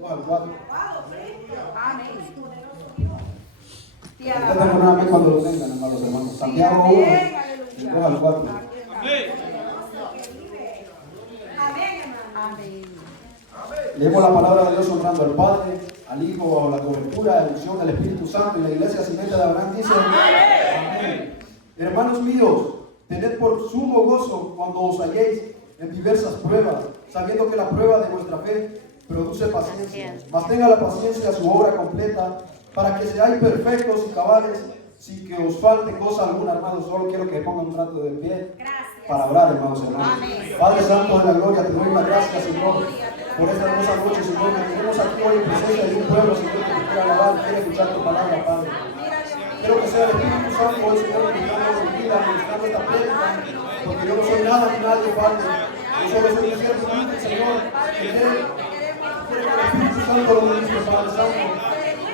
2 al 4. Amén. Ustedes nuevamente cuando lo tengan, amados hermanos. Santiago 1, 2 al 4. Amén. Leemos la palabra de Dios honrando al Padre, al Hijo, bajo la cobertura, la unción del Espíritu Santo, y la iglesia simiente de Abraham dice: amén. Hermanos míos, tened por sumo gozo cuando os halléis en diversas pruebas, sabiendo que la prueba de vuestra fe produce paciencia. Mas tenga la paciencia su obra completa, para que seáis perfectos y cabales, sin que os falte cosa alguna, hermanos. Solo quiero que pongan un rato de pie para orar, hermanos. Amén. Padre Santo de la gloria, te doy las gracias, Señor, por esta hermosa noche, Señor, que tenemos aquí hoy en presencia de un pueblo, Señor, que te quiere alabar, quiere escuchar tu palabra, Padre. Quiero que sea el Espíritu Santo hoy, Señor, ministrando mi vida, ministrando esta prédica, porque yo no soy nada ni nadie, Padre. Yo solo soy un siervo humilde, Señor, que quiere que el Espíritu Santo lo ministre, Padre Santo,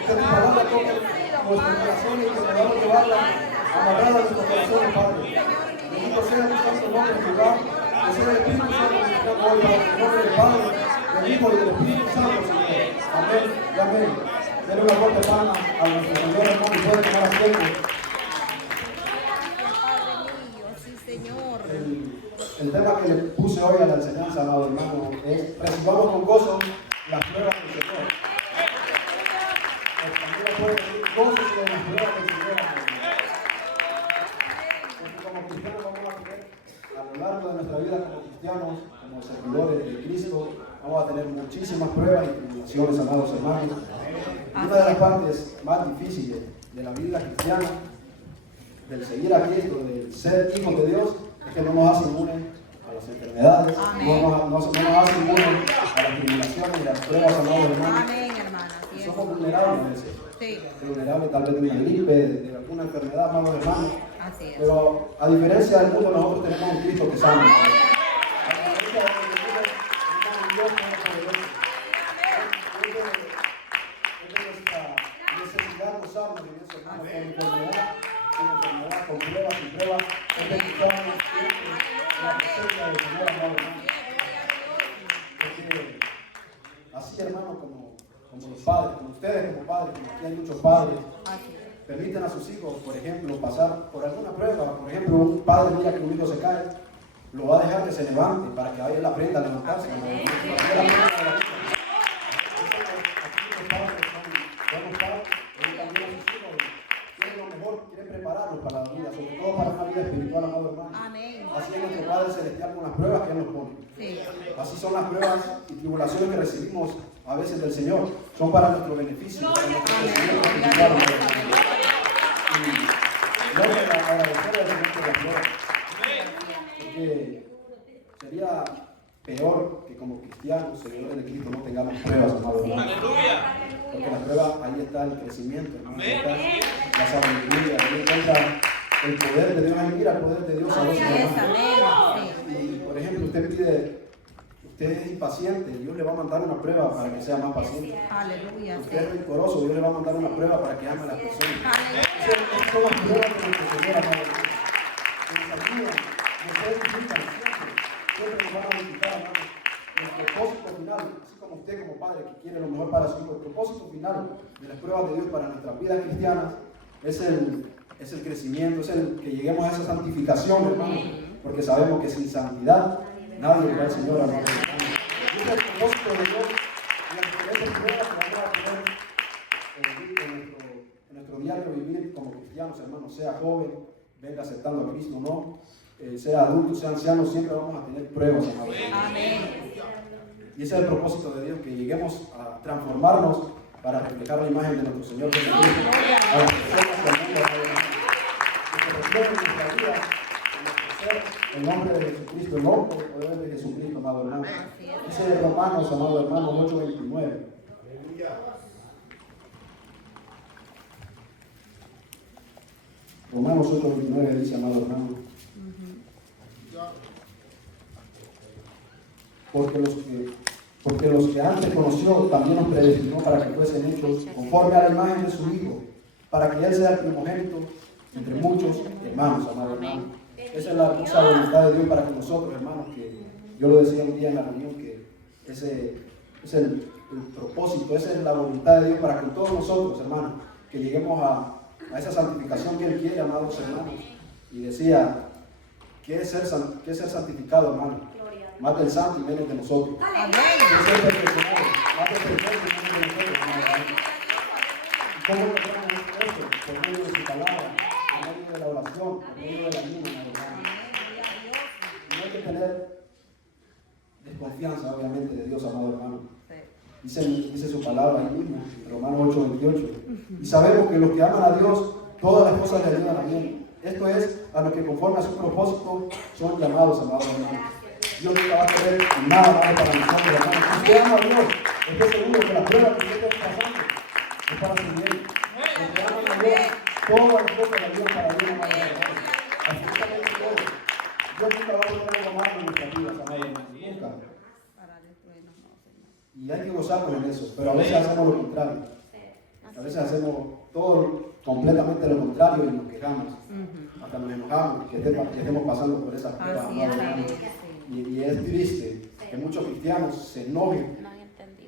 que tu palabra toque nuestros corazones y que podamos llevarla amarrada a nuestros corazones, Padre. Bendito sea tu santo nombre, Jehová, que sea el Espíritu Santo ministrando hoy, Padre, en nombre del Padre, del Hijo y del Espíritu Santo, Señor. Amén y amén. Denle una fuerte palma a nuestro Señor, hermano, y puede tomar asiento. Sí, Señor. El tema que le puse hoy a la enseñanza, amado hermano, es: recibamos con gozo las pruebas del Señor. También puede decir gozo sobre las pruebas del Señor, amado hermano. Porque como cristianos vamos a tener, a lo largo de nuestra vida como cristianos, como servidores de Cristo, vamos a tener muchísimas pruebas y tribulaciones, amados hermanos. Y una de las partes más difíciles de la vida cristiana, del seguir a Cristo, del ser hijos de Dios, es que no nos hace inmunes a las enfermedades, no nos hace inmunes a las tribulaciones y las pruebas, amados hermanos. Amén, hermana. Y somos vulnerables a veces. Sí. Vulnerables tal vez de una gripe, de alguna enfermedad, amados hermanos. Así es. Pero a diferencia del mundo, nosotros tenemos un Cristo que sana. A diferencia del mundo, tenemos un Dios todopoderoso. Es de nuestra necesidad gozarnos en eso, hermano, con enfermedad, con pruebas y pruebas. Es de gustarnos siempre la presencia del Señor, amado hermano. Porque así, hermano, como los padres, como ustedes como padres, como aquí hay muchos padres, permiten a sus hijos, por ejemplo, pasar por alguna prueba. Por ejemplo, un padre mira que un hijo se cae, lo va a dejar que se levante para que él aprenda a levantarse. Quiere prepararlos para la vida, sobre todo para una vida espiritual, amado hermano. Amén. Así es nuestro Padre Celestial con las pruebas que Él nos pone. Sí. Así son las pruebas y tribulaciones que recibimos a veces del Señor. Son para nuestro beneficio, para nuestro crecimiento espiritual, amado hermano. Y yo quiero agradecer al Señor por las pruebas. Porque sería peor que como cristianos, seguidores de Cristo, no tengamos pruebas, amado hermano. Porque la prueba, ahí está el crecimiento, hermano. Ahí está la sabiduría, ahí encuentra el poder de Dios. Ahí mira el poder de Dios a veces, hermano. Y por ejemplo, usted es impaciente, Dios le va a mandar una prueba para que sea más paciente. Aleluya. Usted es rencoroso, Dios le va a mandar una prueba para que ame a las personas. Esas son las pruebas de nuestro Señor, amado hermano. Nos ayudan, nos edifican siempre nos van a edificar, hermano. Nuestro propósito final, así como usted como padre que quiere lo mejor para su hijo, el propósito final de las pruebas de Dios para nuestras vidas cristianas es el crecimiento, es el que lleguemos a esa santificación, hermano, porque sabemos que sin santidad nadie verá al Señor, hermano. Y ese es el propósito de Dios, y entre esas pruebas que vamos a tener en nuestro diario vivir como cristianos, hermano, sea joven, venga aceptando a Cristo, no, sea adulto, sea anciano, siempre vamos a tener pruebas, hermano. Amén. Y ese es el propósito de Dios, que lleguemos a transformarnos para reflejar la imagen de nuestro Señor Jesucristo a las personas del mundo, que se refleje en nuestra vida, en nuestro ser, el nombre de Jesucristo, el nombre, el poder de Jesucristo, amado hermano. Ese es Romanos, amado hermano, 8:29. Romanos 8:29 dice, amado hermano. Porque los que antes conoció también los predestinó para que fuesen hechos conforme a la imagen de su Hijo, para que Él sea el primogénito entre muchos hermanos, amado hermano. Esa es la hermosa voluntad de Dios para con nosotros, hermanos, que yo lo decía un día en la reunión, que ese es el propósito, esa es la voluntad de Dios para que todos nosotros, hermanos, que lleguemos a esa santificación que Él quiere, amados hermanos. Y decía, ¿qué es ser santificado, hermano? Más del santo y menos de nosotros. Amén. ¿Qué es ser perfeccionado? Más del perfecto y menos de nosotros, hermanos. ¿Y cómo logramos eso? Por medio de su palabra, por medio de la oración, por medio de la ayuda, hermanos. No hay que tener desconfianza, obviamente, de Dios, amado hermano. Dice su palabra ahí mismo, Romanos 8:28. Y sabemos que los que aman a Dios, todas las cosas le ayudan a bien. Esto es, a los que conforme a su propósito son llamados, amados hermanos. Dios nunca va a querer nada malo para nosotros, hermanos. Si usted ama a Dios, esté seguro que la prueba que usted está pasando es para su bien. Los que aman a Dios, todas las cosas le ayudan para bien, amados hermanos. Absolutamente todo. Dios nunca va a poner algo malo en nuestras vidas, amados hermanos. Nunca. Y hay que gozarnos en eso, pero a veces hacemos lo contrario. A veces hacemos todo completamente lo contrario y nos quejamos. Hasta nos enojamos que estemos pasando por esas pruebas. Y es triste que muchos cristianos se enojen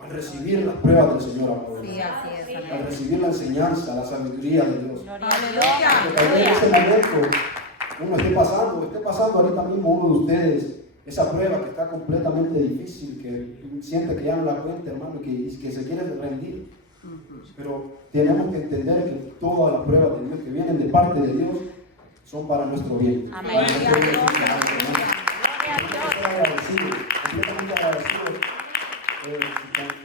al recibir las pruebas del Señor, amado. Al recibir la enseñanza, la sabiduría de Dios. Que tal vez en ese momento uno esté pasando ahorita mismo uno de ustedes esa prueba que está completamente difícil, que siente que ya no la cuenta, hermano, que se quiere rendir. Pero tenemos que entender que todas las pruebas de Dios que vienen de parte de Dios son para nuestro bien. Amén. Completamente agradecidos.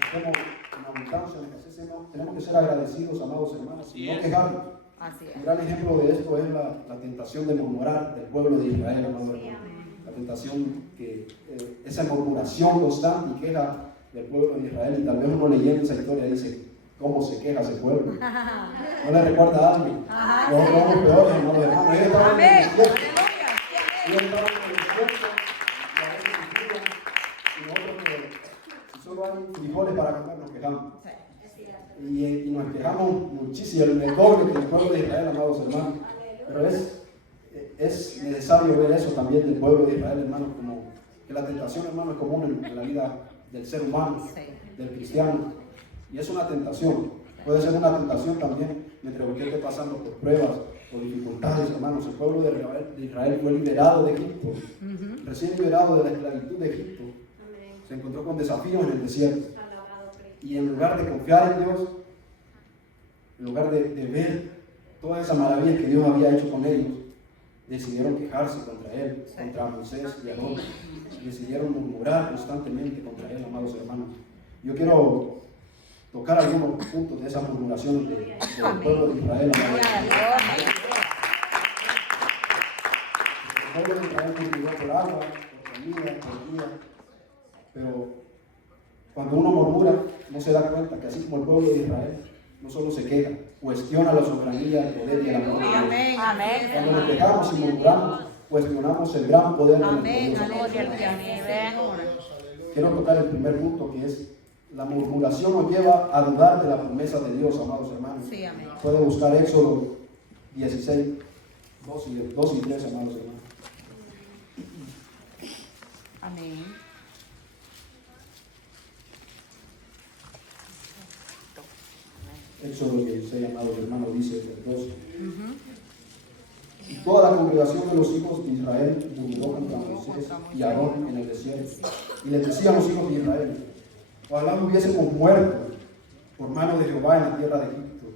Estemos en abundancia, en escasez, tenemos que ser agradecidos, amados hermanos, y no quejarnos. Un gran ejemplo de esto es la tentación de murmurar del pueblo de Israel, amados hermanos. La tentación que esa murmuración constante y queja del pueblo de Israel, y tal vez uno leyendo esa historia dice, ¿cómo se queja ese pueblo? ¿No le recuerda a alguien? Los peores, hermanos hermanos. Ellos estaban en el desierto. Ellos estaban en el desierto, y a veces sufrían, y nosotros que si solo hay frijoles para comer nos quejamos. Y nos quejamos muchísimo, el doble que el pueblo de Israel, amados hermanos. Pero es necesario ver eso también del pueblo de Israel, hermanos, como que la tentación, hermano, es común en la vida del ser humano, del cristiano. Y es una tentación. Puede ser una tentación también mientras usted esté pasando por pruebas o dificultades, hermanos. El pueblo de Israel fue liberado de Egipto, recién liberado de la esclavitud de Egipto. Se encontró con desafíos en el desierto. Y en lugar de confiar en Dios, en lugar de ver todas esas maravillas que Dios había hecho con ellos, decidieron quejarse contra Él, contra Moisés y Aarón. Decidieron murmurar constantemente contra Él, amados hermanos. Yo quiero tocar algunos puntos de esas murmuraciones del pueblo de Israel, amados hermanos. El pueblo de Israel murmuró por agua, por comida, pero cuando uno murmura, no se da cuenta que así como el pueblo de Israel, no solo se queja, cuestiona la soberanía, el poder y el amor de Dios. Cuando nos quejamos y murmuramos, cuestionamos el gran poder de nuestro Dios. Quiero tocar el primer punto, que es la murmuración nos lleva a dudar de la promesa de Dios, amados hermanos. Puede buscar Éxodo 16, 2 y 3, amados hermanos. Amén. Éxodo 16, amados hermanos, dice el 12. Y toda la congregación de los hijos de Israel murmuró contra Moisés y Aarón en el desierto. Y les decía a los hijos de Israel, ojalá no hubiésemos muerto por mano de Jehová en la tierra de Egipto.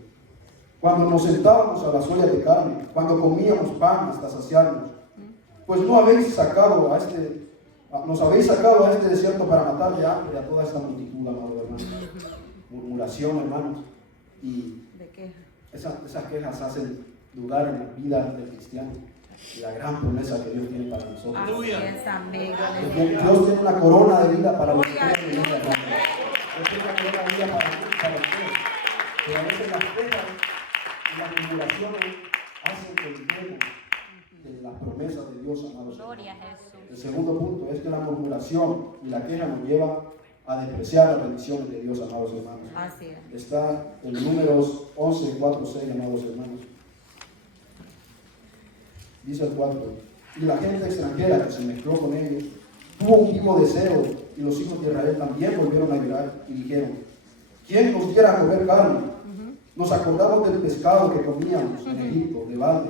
Cuando nos sentábamos a las ollas de carne, cuando comíamos pan hasta saciarnos, pues nos habéis sacado a este desierto para matar de hambre a toda esta multitud, amados hermanos. Murmuración, hermanos. Y esas quejas hacen dudar en la vida del cristiano y la gran promesa que Dios tiene para nosotros. Aleluya. Dios tiene una corona de vida para los que creen en Él, hermanos. Dios tiene una corona de vida para ustedes. Pero a veces las quejas y las murmuraciones hacen que olvidemos de las promesas de Dios, amados hermanos. El segundo punto es que la murmuración y la queja nos lleva a despreciar las bendiciones de Dios, amados hermanos. Así es. Está en Números 11, 4, 6, amados hermanos. Dice el 4: y la gente extranjera que se mezcló con ellos tuvo un vivo deseo, y los hijos de Israel también volvieron a llorar y dijeron: ¿Quién nos quiera comer carne? Nos acordamos del pescado que comíamos en Egipto, de balde,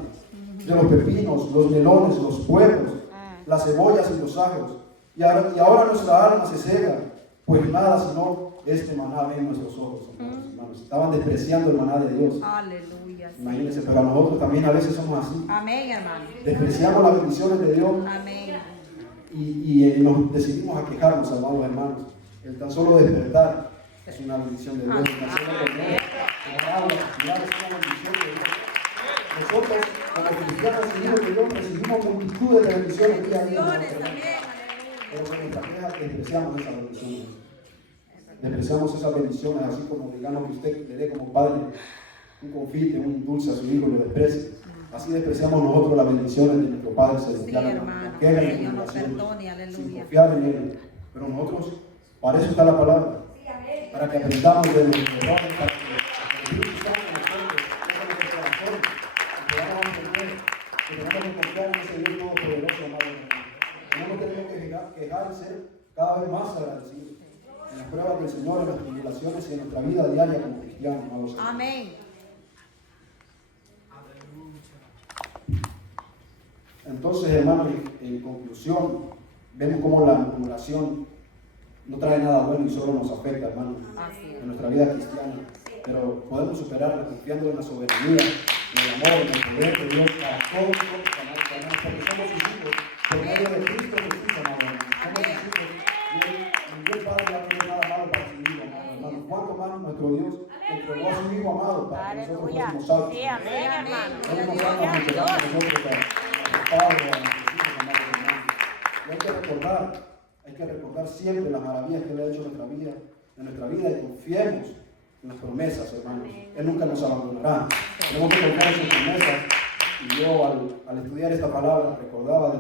de los pepinos, los melones, los puerros, las cebollas y los ajos. Y ahora nuestra alma se cega, pues nada sino este maná ve en nuestros ojos, hermanos. Estaban despreciando el maná de Dios. Aleluya. Imagínense, pero nosotros también a veces somos así. Amén, hermano. Despreciamos las bendiciones de Dios. Amén. Y nos decidimos a quejarnos, amados hermanos. El tan solo despertar es una bendición de Dios. El tan solo comer, orar, respirar es una bendición de Dios. Nosotros, como cristianos hijos de Dios, recibimos multitudes de bendiciones día a día. Pero con nuestra queja despreciamos esas bendiciones. Despreciamos esas bendiciones, así como digamos que usted le dé como padre un confite, un dulce a su hijo y lo desprecia. Así despreciamos nosotros las bendiciones de nuestro Padre Celestial. Sí, hermano. Señor nos perdone, aleluya. Sin confiar en Él. Pero nosotros, para eso está la palabra. Para que aprendamos de nuestros errores, para que el Espíritu Santo nosotros, en nuestro corazón, y podamos entender que tenemos que confiar en ese Dios todopoderoso, amado hermano. No nos tenemos que quejar y ser cada vez más agradecidos en las pruebas del Señor, en las tribulaciones y en nuestra vida diaria como cristianos, amados hermanos. Amén. Entonces, hermanos, en conclusión, vemos cómo la murmuración no trae nada bueno y solo nos afecta, hermanos, en nuestra vida cristiana. Pero podemos superarla confiando en la soberanía, en el amor, en el poder de Dios para todos nosotros, amados hermanos, porque somos sus hijos, por medio de Cristo Jesús, amados hermanos. Somos sus hijos y Dios Padre no tiene nada malo para su hijo, amados hermanos. ¿Cuánto más nuestro Dios entregó a su hijo amado para que nosotros fuésemos salvos? Sí, amén, hermano. No nos vamos a entregar a nosotros a Padre, a nuestros hijos, amados hermanos. Y hay que recordar siempre las maravillas que Él ha hecho en nuestra vida y confiemos en las promesas, hermanos. Él nunca nos abandonará. Tenemos que confiar en sus promesas. Y yo al estudiar esta palabra recordaba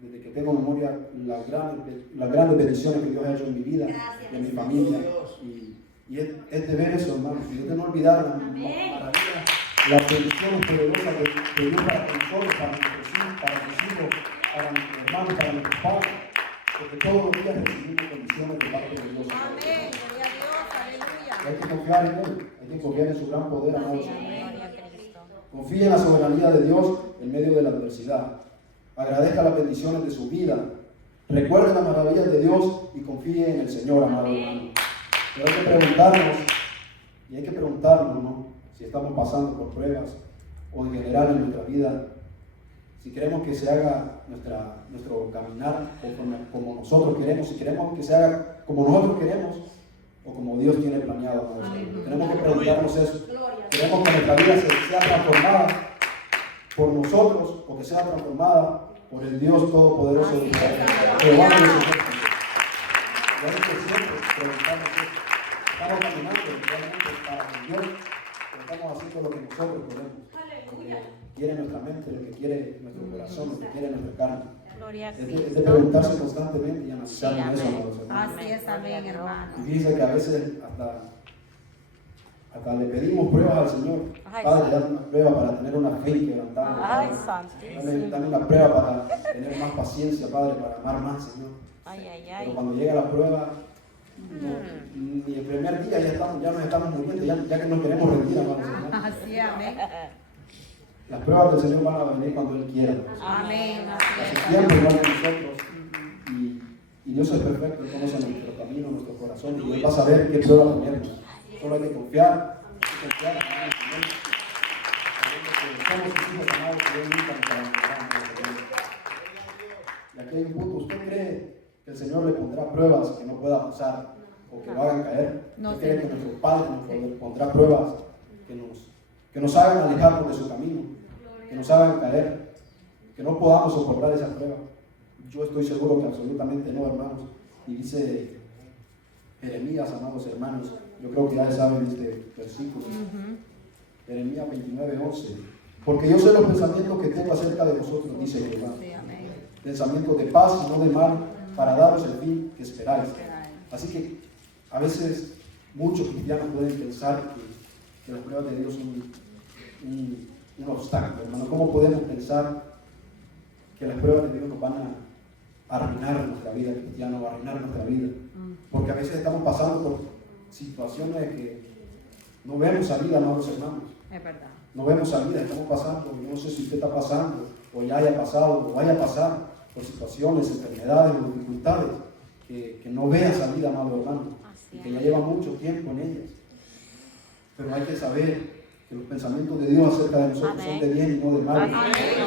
desde que tengo memoria las grandes bendiciones que Dios ha hecho en mi vida y en mi familia. Y es de ver eso, hermanos. Y de no olvidar las maravillas, las bendiciones poderosas de Dios para nosotros, para nuestros hijos, para nuestros hermanos, para nuestros padres. Porque todos los días recibimos bendiciones de parte de Dios. Amén. Gloria a Dios. Aleluya. Hay que confiar en Él. Hay que confiar en su gran poder, amados. Gloria a Cristo. Confíe en la soberanía de Dios en medio de la adversidad. Agradezca las bendiciones de su vida. Recuerde las maravillas de Dios y confíe en el Señor, amado hermano. Pero hay que preguntarnos, ¿no? Si estamos pasando por pruebas o en general en nuestra vida, si queremos que se haga nuestro caminar como nosotros queremos, si queremos que se haga como nosotros queremos o como Dios tiene planeado. Tenemos que preguntarnos eso. Queremos que nuestra vida sea transformada por nosotros o que sea transformada por el Dios Todopoderoso de Israel. Jehová de los ejércitos. Tenemos que siempre preguntarnos eso. Estamos caminando realmente para Dios, pero estamos haciendo lo que nosotros podemos. Lo que quiere nuestra mente, lo que quiere nuestro corazón, lo que quiere nuestra carne. Gloria a Es de Cristo. preguntarse constantemente y analizar en eso, amados hermanos. Así es, amén, hermano. Y fíjense que a veces hasta le pedimos pruebas al Señor. Ay, Padre, dame una prueba para tener una fe inquebrantable. Ay, Padre. santísimo. Dame una prueba para tener más paciencia, Padre, para amar más, Señor. Ay, ay, Pero ay. cuando llega la prueba, ni el primer día ya nos estamos muriendo, ya que nos queremos rendir, amados hermanos. Así es, amén. Las pruebas del Señor van a venir cuando Él quiera. Amén. A Así su es. tiempo igual que nosotros. Y Dios es perfecto, Él conoce nuestro camino, nuestro corazón, y Él va a saber qué prueba ponernos. Solo hay que confiar en el Señor, sabiendo que somos sus hijos amados, que Él nunca nos abandonará, y aquí hay un punto: ¿usted cree que el Señor le pondrá pruebas que no pueda pasar o que lo hagan caer? No, ¿Usted cree Señor. que nuestro Padre nos pondrá pruebas que nos hagan alejarnos de su camino, que nos hagan caer, que no podamos soportar esa prueba? Yo estoy seguro que absolutamente no, hermanos. Y dice Jeremías, amados hermanos, yo creo que ya saben este versículo, Jeremías 29:11. Porque yo sé los pensamientos que tengo acerca de vosotros, dice Jehová. Sí, amén. Pensamientos de paz y no de mal, para daros el fin que esperáis. Así que a veces muchos cristianos pueden pensar que las pruebas de Dios son un obstáculo, hermano. ¿Cómo podemos pensar que las pruebas de Dios nos van a arruinar nuestra vida cristiana o arruinar nuestra vida? Porque a veces estamos pasando situaciones que no vemos salida, amados hermanos. Es verdad. No vemos salida, estamos pasando, yo no sé si usted está pasando, o ya haya pasado, o vaya a pasar por situaciones, enfermedades o dificultades que no vea salida, amado hermano, y que ya lleva mucho tiempo en ellas. Pero hay que saber que los pensamientos de Dios acerca de nosotros son de bien y no de mal. Amén.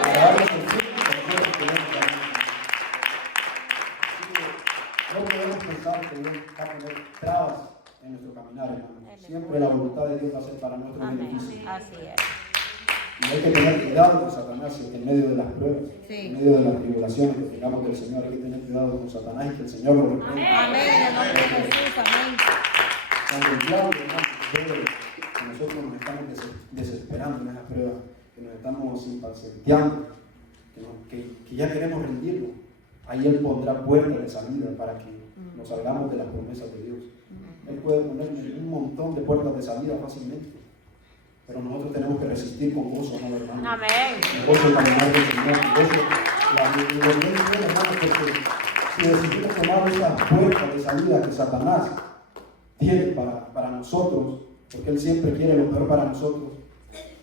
Para darnos el fruto que nosotros queremos dar. Así que no podemos pensar que Dios va a poner trabas en nuestro caminar, hermano. Siempre la voluntad de Dios va a ser para nuestro Amén. beneficio. Así es. Y hay que tener cuidado con Satanás en medio de las pruebas, Sí. en medio de las tribulaciones que tengamos del Señor. Hay que tener cuidado con Satanás y que el Señor lo reprenda. Amén. En el nombre de Jesús. Amén. Cuando el diablo, hermano, ve que nosotros nos estamos desesperando en esas pruebas, que nos estamos impacienteando, que ya queremos rendirlo, ahí Él pondrá puertas de salida para que nos salgamos de las promesas de Dios. Él puede poner un montón de puertas de salida fácilmente, pero nosotros tenemos que resistir con gozo, ¿no, hermano? Amén. Con gozo el caminar del Señor, con gozo lo bien, hermano, porque si decidimos tomar esas puertas de salida que Satanás tiene para nosotros, porque Él siempre quiere lo peor para nosotros,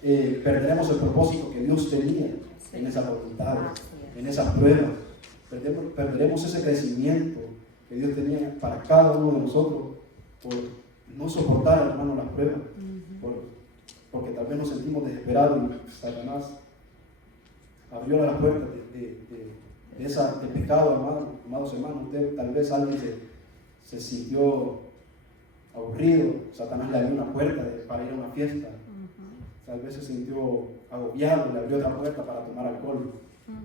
perderemos el propósito que Dios tenía en esas voluntades, en esas pruebas. Perderemos ese crecimiento que Dios tenía para cada uno de nosotros por no soportar, hermano, las pruebas, porque tal vez nos sentimos desesperados y Satanás abrió las puertas de pecado, amados hermanos. Usted tal vez alguien se sintió aburrido, Satanás le abrió una puerta para ir a una fiesta, tal vez se sintió agobiado, le abrió otra puerta para tomar alcohol,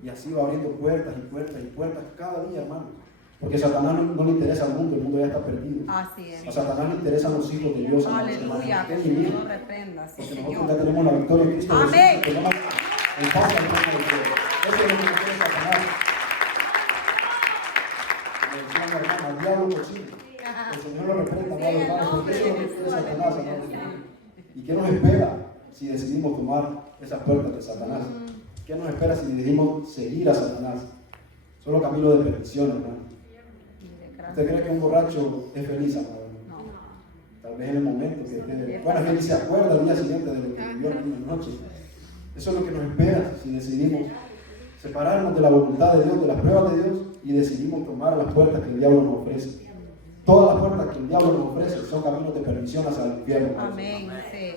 y así va abriendo puertas y puertas y puertas cada día, hermano, porque a Satanás no le interesa al mundo, el mundo ya está perdido. Así es. A Satanás le interesan los hijos de Dios, amados Aleluya. hermanos. Que el Usted y Señor yo, lo reprenda. Sí, porque Señor. nosotros ya tenemos la victoria en Cristo Jesús, Amén. que no nos pasa, hermano, de que eso es lo que nos quiere Satanás. Como decía mi hermana, el diablo cochino. El Señor lo reprenda, amado hermano, porque eso es lo que quiere Satanás, amado hermano. ¿Y qué nos espera si decidimos tomar esas puertas de Satanás? ¿Qué nos espera si decidimos seguir a Satanás? Solo camino de perdición, hermano. ¿Usted cree que un borracho es feliz, amado hermano? Tal vez en el momento que esté. Bueno, es que ni se acuerda al día siguiente de lo que vivió en la noche. Eso es lo que nos espera si decidimos separarnos de la voluntad de Dios, de las pruebas de Dios, y decidimos tomar las puertas que el diablo nos ofrece. Todas las puertas que el diablo nos ofrece son caminos de perdición hacia el infierno. Amén. Sí.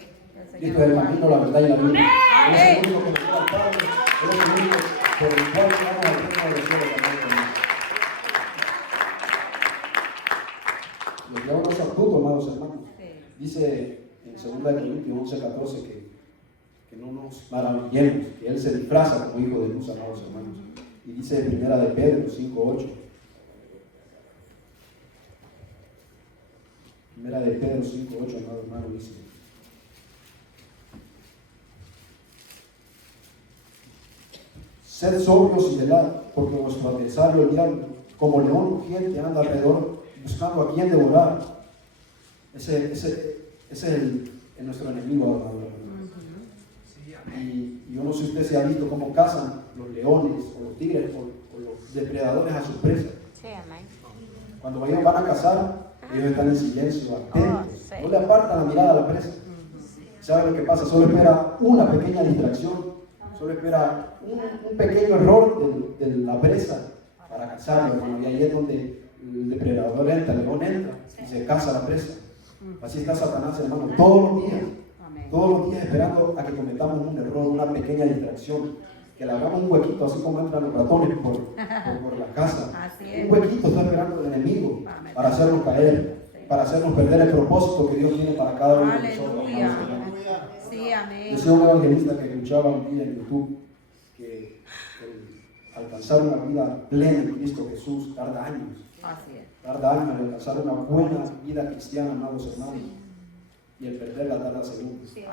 Cristo es el camino, la verdad y la vida. Amén. Es el único que nos lleva al Padre, es el único por el cual vamos al reino de los cielos también. El diablo no es astuto, amados hermanos. Dice en 2 Corintios 11:14 que no nos maravillemos, que Él se disfraza como hijo de luz, amados hermanos. Y dice en 1 de Pedro 5:8. 1 de Pedro 5:8, amado hermano, dice: sed sobrios y velad, porque vuestro adversario el diablo, como león rugiente, anda alrededor buscando a quien devorar. Ese es nuestro enemigo, amado hermano. Y yo no sé si usted se ha visto cómo cazan los leones o los tigres o los depredadores a sus presas. Sí, amén. Cuando ellos van a cazar, ellos están en silencio, atentos. Sí. No le apartan la mirada a la presa. ¿Sabe lo que pasa? Solo espera una pequeña distracción, solo espera un pequeño error de la presa para cazarlo, hermano. Y ahí es donde el depredador entra, el león entra y se caza la presa. Así está Satanás, hermano, todos los días esperando a que cometamos un error, una pequeña distracción, que le hagamos un huequito, así como entran los ratones por la casa. Un huequito está esperando el enemigo para hacernos caer, para hacernos perder el propósito que Dios tiene para cada uno de nosotros. Aleluya. Sí, amén. Decía un evangelista que escuchaba un día en YouTube que el alcanzar una vida plena en Cristo Jesús tarda años. Así es. Tarda años en alcanzar una buena vida cristiana, amados hermanos. Y el perderla tarda segundos. Así es.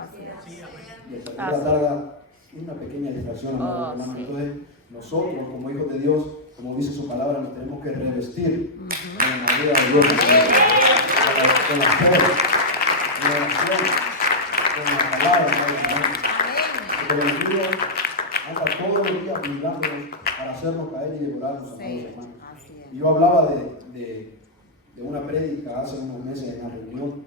Y el perderla tarda una pequeña distracción, amados hermanos. Entonces, nosotros, como hijos de Dios, como dice su palabra, nos tenemos que revestir con la armadura de Dios, con la fe, con la oración, con la palabra, amados hermanos. Porque el enemigo anda todos los días brindándonos para hacernos caer y devorarnos, amados hermanos. Así es. Y yo hablaba de una prédica hace unos meses en la reunión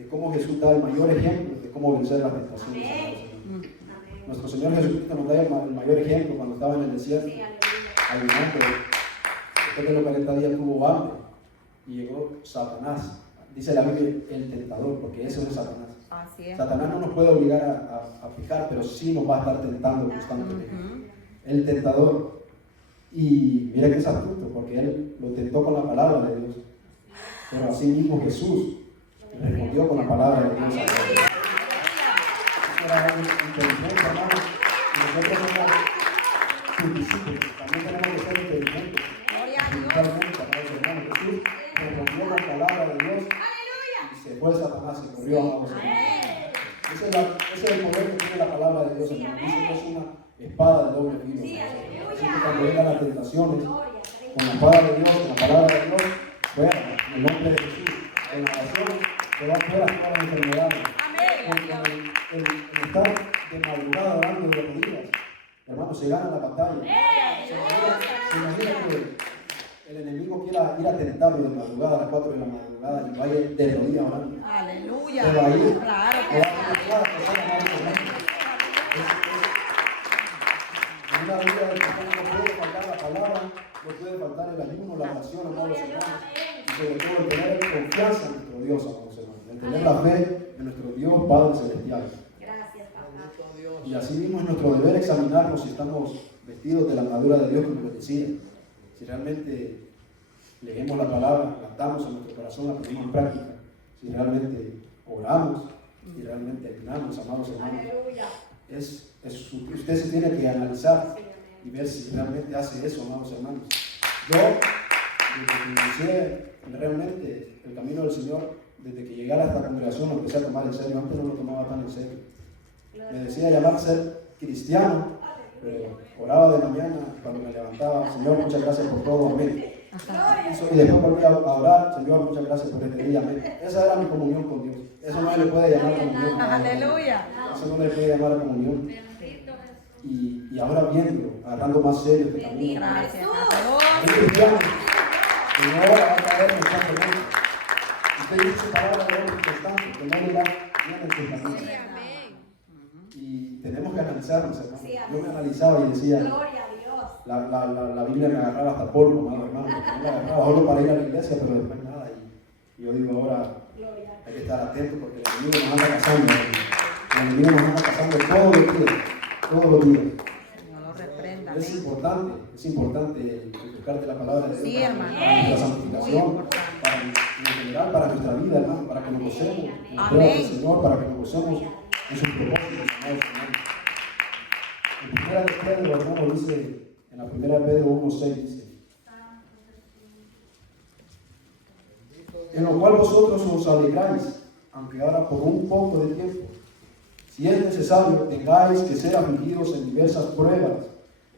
de cómo Jesús da el mayor ejemplo de cómo vencer las tentaciones. Nuestro Señor Jesucristo nos da el mayor ejemplo cuando estaba en el desierto, ayunando. Después de los 40 días tuvo hambre y llegó Satanás. Dice la Biblia, el tentador, porque ese no es Satanás. Así es. Satanás no nos puede obligar a pecar, pero sí nos va a estar tentando constantemente. El tentador. Y mira que es astuto, porque él lo tentó con la palabra de Dios. Pero así mismo Jesús respondió con la palabra de Dios. Era algo inteligente, hermanos. Y nosotros somos sus discípulos. También tenemos que ser inteligentes. Jesús respondió con la palabra de Dios. Y se fue Satanás y corrió, amados hermanos. Ese es el poder que tiene la palabra de Dios, hermanos. Dice que es una espada de doble filo. Así que cuando vengan las tentaciones, con la espada de Dios, con la palabra de Dios, fuera, en el nombre de Jesús, en la oración, se va fuera todas las enfermedades. El estar de madrugada orando de rodillas, hermanos, se gana la batalla. Se imagina que el enemigo quiera ir a tentarlo de madrugada a las 4 de la madrugada y vaya de rodillas orando. Aleluya. Pero ahí, Claro que en una vida del cristiano no puede faltar la palabra, no puede faltar el ayuno, la oración, amados hermanos, y sobre todo el tener confianza en nuestro Dios, amados hermanos, el tener la fe en nuestro Dios Padre Celestial. Y así mismo es nuestro deber examinarnos si estamos vestidos de la armadura de Dios, como les decía, si realmente leemos la palabra, la atamos a nuestro corazón, la ponemos en práctica, si realmente oramos, si realmente ayunamos, amados hermanos. Usted se tiene que analizar y ver si realmente hace eso, amados hermanos. Yo, desde que inicié realmente el camino del Señor, desde que llegué a esta congregación, lo empecé a tomar en serio. Antes no lo tomaba tan en serio. Me decía llamar a ser cristiano, pero oraba de mañana cuando me levantaba: Señor, muchas gracias por todo, amén. Y después volví a orar: Señor, muchas gracias por este día, amén. Esa era mi comunión con Dios. Eso no se le puede llamar comunión. Aleluya. Eso no le puede llamar comunión. Y ahora viendo, agarrando más serio este camino. Gracias. Es cristiano, que no va a caer constantemente. Usted dice palabra de Dios constante, que no le va bien en su camino. Y tenemos que analizarnos, hermano. Yo me analizaba y decía: la Biblia me agarraba hasta polvo, hermano, porque no la agarraba solo para ir a la iglesia, pero después nada. Y yo digo, ahora hay que estar atentos porque el enemigo nos anda cazando. El enemigo nos anda cazando todos los días. No lo reprenda. Es importante el buscar de la palabra de Dios, Sí, hermano. para nuestra Muy santificación, importante. en general para nuestra vida, hermano, para que nos gocemos en la prueba del Señor, para que nos gocemos en sus propósitos, amados hermanos. En primera de Pedro, hermano, dice, en la primera de Pedro 1:6, dice: en lo cual vosotros os alegráis, aunque ahora por un poco de tiempo, si es necesario, tengáis que ser afligidos en diversas pruebas,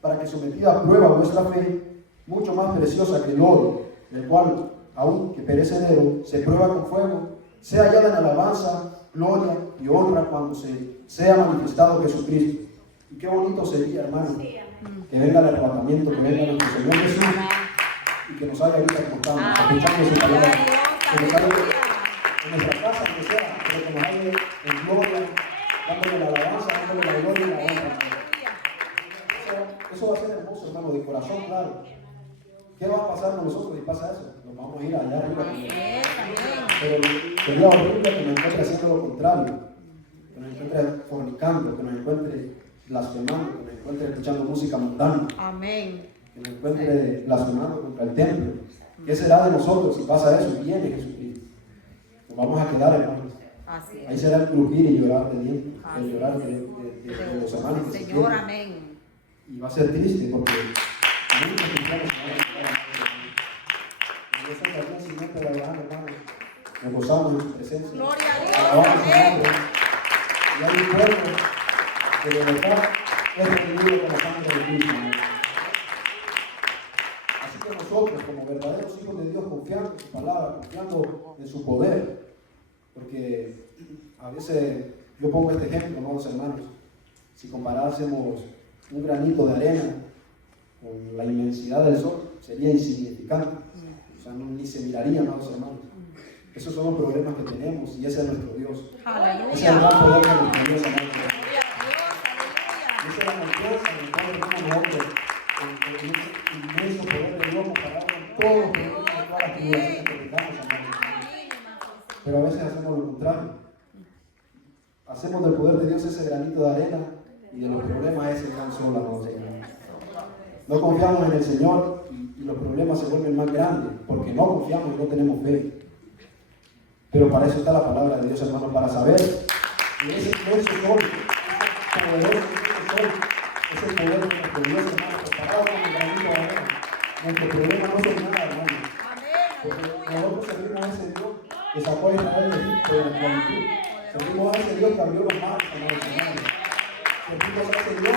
para que sometida a prueba vuestra fe, mucho más preciosa que el oro, el cual, aunque perecedero, se prueba con fuego, sea hallada en alabanza, gloria y honra cuando sea manifestado Jesucristo. Y qué bonito sería, hermano, que venga el arrebatamiento, que venga nuestro Señor Jesús y que nos haga ahorita escuchando su palabra, que nos haga en nuestra casa, que sea, pero que nos haga en gloria, dándole la alabanza, dándole la gloria y la honra. Eso va a ser hermoso, hermano, de corazón, claro. ¿Qué va a pasar con nosotros si pasa eso? Nos vamos a ir allá arriba. Pero sería horrible que nos encuentre haciendo lo contrario, que nos encuentre fornicando, que nos encuentre blasfemando, que nos encuentre escuchando música mundana. Amén. Que nos encuentre blasfemando contra el templo. ¿Qué será de nosotros si pasa eso y viene Jesucristo? Nos vamos a quedar, hermanos. Ahí será el crujir y llorar de dientes, el llorar de los hermanos que se Señor, quieren. amén. Y va a ser triste porque muchos cristianos se van a quedar. Y esa es la crecimiento de Abraham, hermanos. Nos gozamos en su presencia. Gloria a Dios. Alabamos su Amén. nombre. Y hay un pueblo que de verdad es redimido con la sangre de Cristo. Así que nosotros, como verdaderos hijos de Dios, confiando en su palabra, confiando en su poder, porque a veces yo pongo este ejemplo, amados hermanos, si comparásemos un granito de arena con la inmensidad del sol, sería insignificante, o sea, ni se miraría, amados hermanos. Esos son los problemas que tenemos y ese es nuestro Dios. Ese es el Aleluya. gran poder de nuestro Dios, amado. Gloria a Dios. Aleluya. Esa es la confianza en el cual tenemos nosotros, en ese inmenso poder de Dios comparado con todos los problemas y todas las tribulaciones que tengamos, amado. Pero a veces hacemos lo contrario. Hacemos del poder de Dios ese granito de arena y de los problemas ese gran sol, amado Señor. No confiamos en el Señor y los problemas se vuelven más grandes porque no confiamos y no tenemos fe. Pero para eso está la palabra de Dios, hermano, para saber que ese inmenso sol, ese poderoso sol, es el poder de nuestro Dios, hermano, comparado con el granito de arena. Nuestros problemas no son nada, hermano. Porque nosotros servimos a ese Dios que sacó a Israel de Egipto de la esclavitud. Servimos a ese Dios que abrió los mares, amados hermanos. Servimos a ese Dios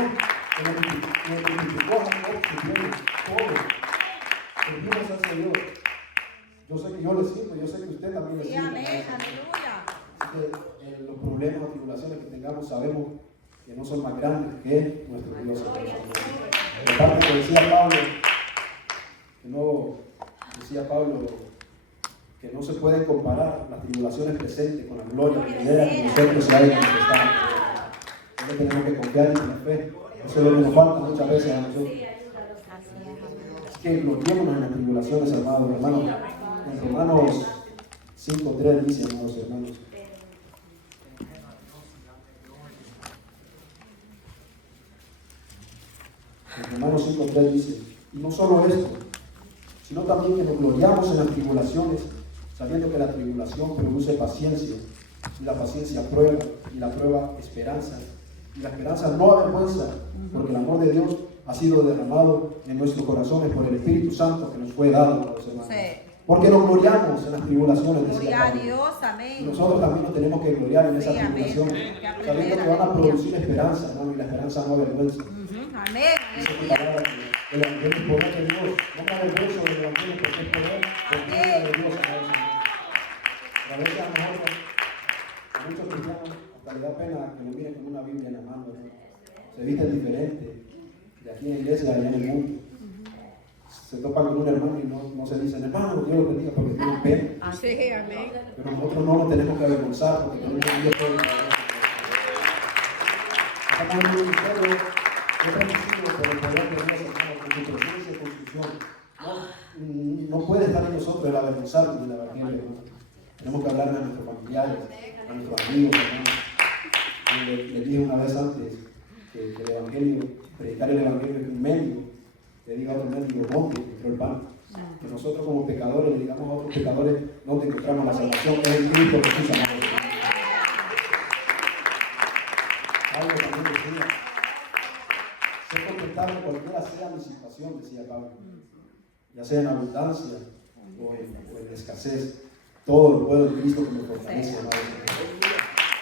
que nos identificó a Jacob, su pueblo, todo. Servimos a ese Dios. Yo sé que yo le sirvo, yo sé que usted también le Sí, sirve. amén. Aleluya. Así que los problemas o tribulaciones que tengamos sabemos que no son más grandes que nuestro Dios. De parte que decía Pablo, que no se pueden comparar las tribulaciones presentes con la gloria venidera que nosotros se ha de manifestar. Nosotros tenemos que confiar en la fe. Eso es lo que nos falta muchas veces a nosotros. Así que gloriémonos en las tribulaciones, hermanos. En Romanos 5:3 dice, amados hermanos. En Romanos 5:3 dice, y no solo esto, sino también que nos gloriamos en las tribulaciones, sabiendo que la tribulación produce paciencia, y la paciencia prueba, y la prueba esperanza, y la esperanza no avergüenza, porque el amor de Dios ha sido derramado en nuestros corazones por el Espíritu Santo que nos fue dado, amados hermanos. Sí. Porque nos gloriamos en las tribulaciones, decía Gloria a Pablo. Dios. Y Amén. nosotros también nos tenemos que gloriar en Sí, esas amén. tribulaciones, Tenemos que aprender, sabiendo que van a aleluya. producir esperanza, hermano, y la esperanza no avergüenza. Amén. Dice tu palabra que el evangelio es poder de Dios. No me avergüenzo del evangelio porque es poder de Dios. Pero a veces a lo mejor a muchos cristianos hasta les da pena que lo miren con una Biblia en la mano, ¿no? Se visten diferente de aquí en la iglesia y allá en el mundo. Se topan con un hermano y no se dicen, hermano, Dios lo bendiga, porque tienen pena. Sí, amén. Pero nosotros no nos tenemos que avergonzar porque tenemos un Dios todopoderoso. Estamos en un ministerio que es transmitido por el poder de Dios, hermano, con su presencia y con su unción. No puede estar en nosotros el avergonzarnos del evangelio, hermano. Tenemos que hablarle a nuestros familiares, a nuestros amigos, hermano. Les dije una vez antes que el evangelio, predicar el evangelio es un medio. Le diga a otro médico, ¿dónde encontró el pan? Que nosotros como pecadores le digamos a otros pecadores, ¿dónde encontramos la salvación? Es en Cristo Jesús, amado. Pablo también decía, sé contentable cualquiera sea mi situación, decía Pablo, ya sea en abundancia o en escasez, todo lo puedo en Cristo que me fortalece, amado.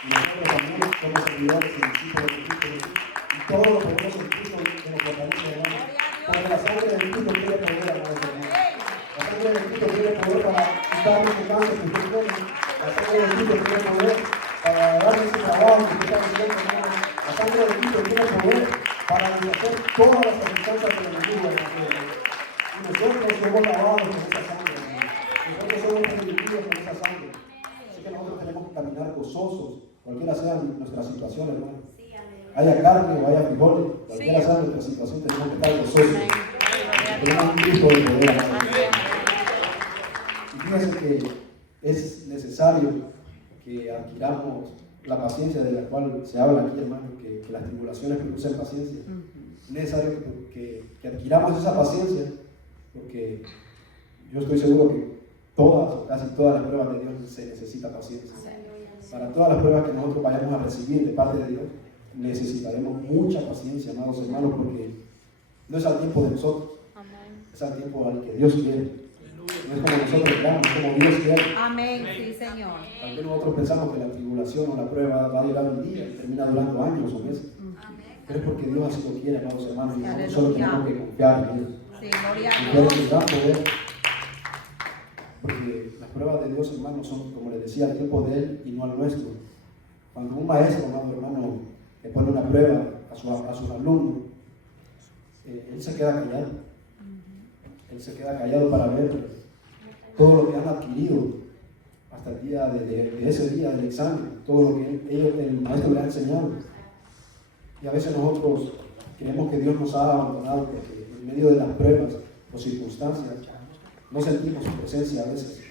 Y nosotros también somos servidores y discípulos de Cristo Jesús, y todo lo podemos en Cristo que nos fortalece, hermano. Porque la sangre de Cristo tiene poder, amados hermanos. La sangre de Cristo tiene poder para quitarnos el cáncer que usted tiene. La sangre de Cristo tiene poder para darle ese trabajo que usted está haciendo, hermano. La sangre de Cristo tiene poder para deshacer todas las circunstancias del enemigo, hermano. Y nosotros somos lavados con esa sangre, hermano. Nosotros somos redimidos con esa sangre. Así que nosotros tenemos que caminar gozosos, cualquiera sea nuestra situación, hermano. Haya carne o haya frijoles, cualquiera sea nuestra situación, tenemos que estar gozosos. Tenemos un Cristo de poder. Y fíjense que es necesario que adquiramos la paciencia de la cual se habla aquí, hermano, que las tribulaciones producen paciencia. Es necesario que adquiramos esa paciencia, porque yo estoy seguro que todas o casi todas las pruebas de Dios se necesita paciencia. Para todas las pruebas que nosotros vayamos a recibir de parte de Dios, necesitaremos mucha paciencia, amados hermanos, porque no es al tiempo de nosotros, es al tiempo al que Dios quiere. No es como nosotros queramos, es como Dios quiere. Amén, sí, Señor. Tal vez nosotros pensamos que la tribulación o la prueba va a llegar un día y termina durando años o meses. Pero es porque Dios así lo quiere, amados hermanos, y nosotros solo tenemos que confiar en Él. Sí, gloria a Confiar en Dios. su gran poder. Porque las pruebas de Dios, hermanos, son, como les decía, al tiempo de Él y no al nuestro. Cuando un maestro, amado hermano, le pone una prueba a sus alumnos, él se queda callado. Él se queda callado para ver todo lo que han adquirido hasta el día de ese día del examen, todo lo que el maestro le ha enseñado. Y a veces nosotros creemos que Dios nos ha abandonado porque en medio de las pruebas o circunstancias no sentimos su presencia a veces,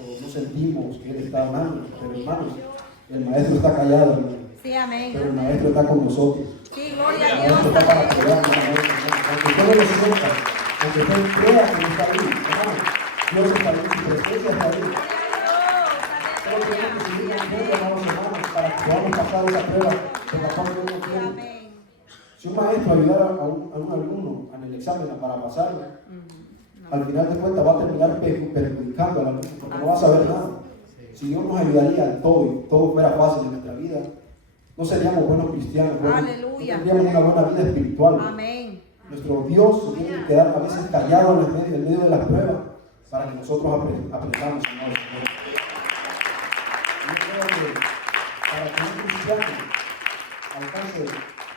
o no sentimos que Él está hablando. Pero hermanos, el maestro está callado, hermano. Sí, amén. Pero el maestro está con nosotros. Sí, gloria a El Dios. maestro está para apoyarnos, aunque usted no lo sienta, aunque usted crea que no está ahí, hermano, Dios está ahí, su presencia está ahí. Solo tenemos que seguir confiando, hermanos, para que podamos pasar esa prueba de la cual Dios nos tiene. Amén. Si un maestro ayudara a un alumno en el examen para pasarlo, al final de cuentas va a terminar perjudicando al alumno porque no va a saber nada. Si Dios nos ayudaría en todo y todo fuera fácil en nuestra vida, no seríamos buenos cristianos, Aleluya. no tendríamos una buena vida espiritual. Amén. Nuestro Dios se tiene que quedar a veces callado en medio de las pruebas para que nosotros aprendamos. Yo creo que para que un cristiano alcance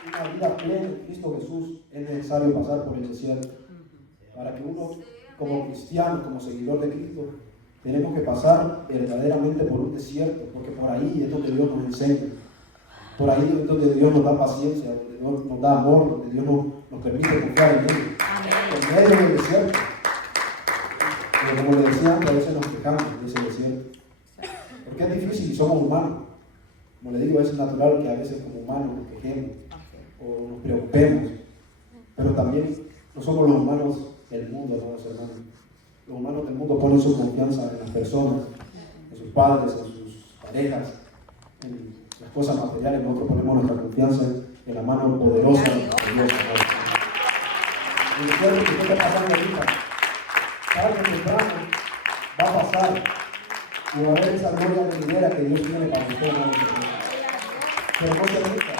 una vida plena en Cristo Jesús es necesario pasar por el desierto. Para que uno, como cristiano, como seguidor de Cristo, tenemos que pasar verdaderamente por un desierto, porque por ahí es donde Dios nos enseña. Por ahí es donde Dios nos da paciencia, donde Dios nos da amor, donde Dios nos permite confiar en Él. En medio del desierto. Pero como le decía antes, a veces nos quejamos de ese desierto. Porque es difícil y somos humanos. Como le digo, es natural que a veces como humanos nos quejemos o nos preocupemos. Pero también no somos los humanos del mundo, amados hermanos. Los humanos del mundo ponen su confianza en las personas, en sus padres, en sus parejas, en las cosas materiales. Nosotros ponemos nuestra confianza en la mano poderosa de Dios. Y recuerden que usted está pasando ahorita, tarde o temprano va a pasar y va a haber esa gloria venidera que Dios tiene para usted. Pero no se rinda,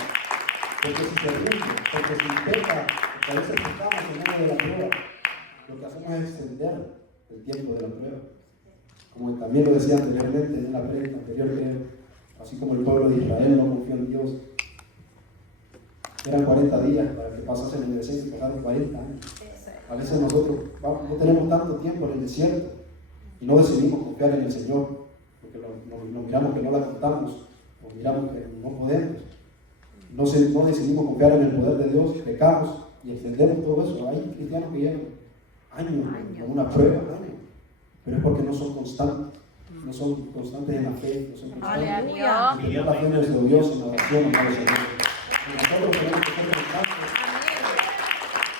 porque si se rinde, porque si intenta, porque a veces estamos en medio de la prueba, lo que hacemos es extender el tiempo de la prueba. Como también lo decía anteriormente en la prédica anterior, que así como el pueblo de Israel no confió en Dios, eran 40 días para que pasasen en el desierto y pasaron 40 años. A veces nosotros no tenemos tanto tiempo en el desierto y no decidimos confiar en el Señor, porque nos miramos que no la contamos, o miramos que no podemos. No decidimos confiar en el poder de Dios, pecamos y extendemos todo eso. Hay cristianos que llevan años con una prueba, pero es porque no son constantes. No son constantes en la fe, no son constantes Aleluya. en tener la fe en nuestro Dios, en la oración, en el Señor. Nosotros tenemos que ser constantes.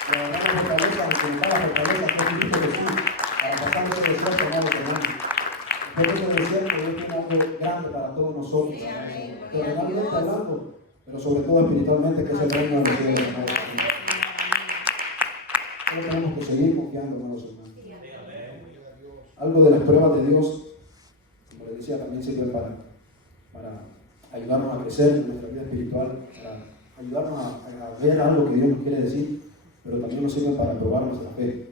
Y agarrar la fortaleza, necesitar la fortaleza que es Cristo Jesús, para pasar ese desierto, amados hermanos. Porque ese desierto es algo grande para todos nosotros, terrenalmente hablando, pero sobre todo espiritualmente, que es el reino de los cielos, amados hermanos. Solo tenemos que seguir confiando, hermanos hermanos. Algo de las pruebas de Dios, como les decía, también sirve para ayudarnos a crecer en nuestra vida espiritual, para ayudarnos a ver algo que Dios nos quiere decir, pero también nos sirven para probar nuestra fe.